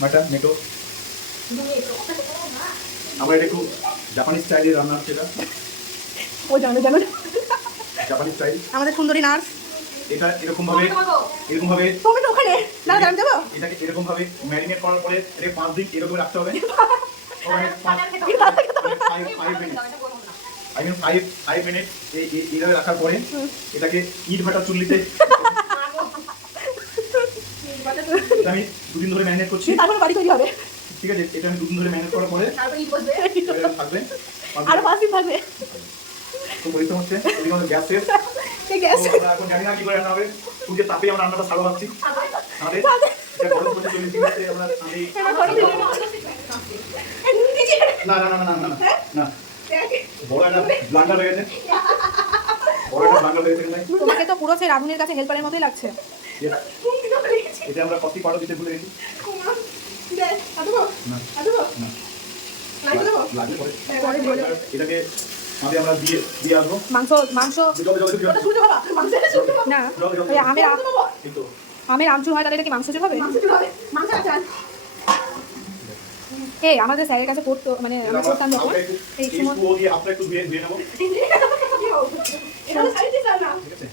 Mutton মেটো আমরা এটা একটু জাপানি স্টাইলে রান্না হচ্ছে এটা। ও জানো জানো। জাপানি স্টাইল। আমাদের সুন্দরী নার্স। এটা এরকম ভাবে এরকম ভাবে তুমি তো ওখানে। না দাঁড়ান দেবো এটাকে এরকম ভাবে ম্যারিনেট করার পরে এটাকে পাঁচ দিন এরকম রাখতে হবে। I mean five five minute এইভাবে রাখার পরে এটাকে ইট ভাটা চুল্লিতে এটা আমি দুদিন ধরে ম্যারিনেট করছি। তারপরে বাড়ি তৈরি হবে। ঠিক আছে এটা আমি দুদিন ধরে ম্যারিনেট করার পরে থাকবে। আরও পাঁচ দিন থাকবে। তো পরিশ্রম হচ্ছে এদিকে আমাদের গ্যাস শেষ। এখন জানি না কি করে রান্না হবে। সূর্যের তাপে আমরা রান্নাটা সারো ভাবছি। আমাদের গরম করতে চল্লিশ ডিগ্রিতে আমরা না না না না না না। না। বড় একটা ব্লান্ডার হয়ে গেছে। বড় একটা ব্লান্ডার হয়ে গেছে তোমাকে তো পুরো সেই রাধুনের কাছে হেল্পারের মতোই লাগছে। এটা আমরা কফি পাউডার দিতে ভুলে গেছি। না না। লাগবে পরে। এটাকে আমরা দিয়ে দিয়ে আসব। মাংস মাংস। না আমের আ- এই তো আমের আমচুর হয় তাহলে এটা কি মাংস চুর হবে? এই আমাদের স্যারের কাছে পড়তো মানে আমরা আমরা পড়তাম যখন। এই এই সময় স্পুও দিয়ে হাতটা একটু ধুয়ে ধুয়ে নেব। ঠিক আছে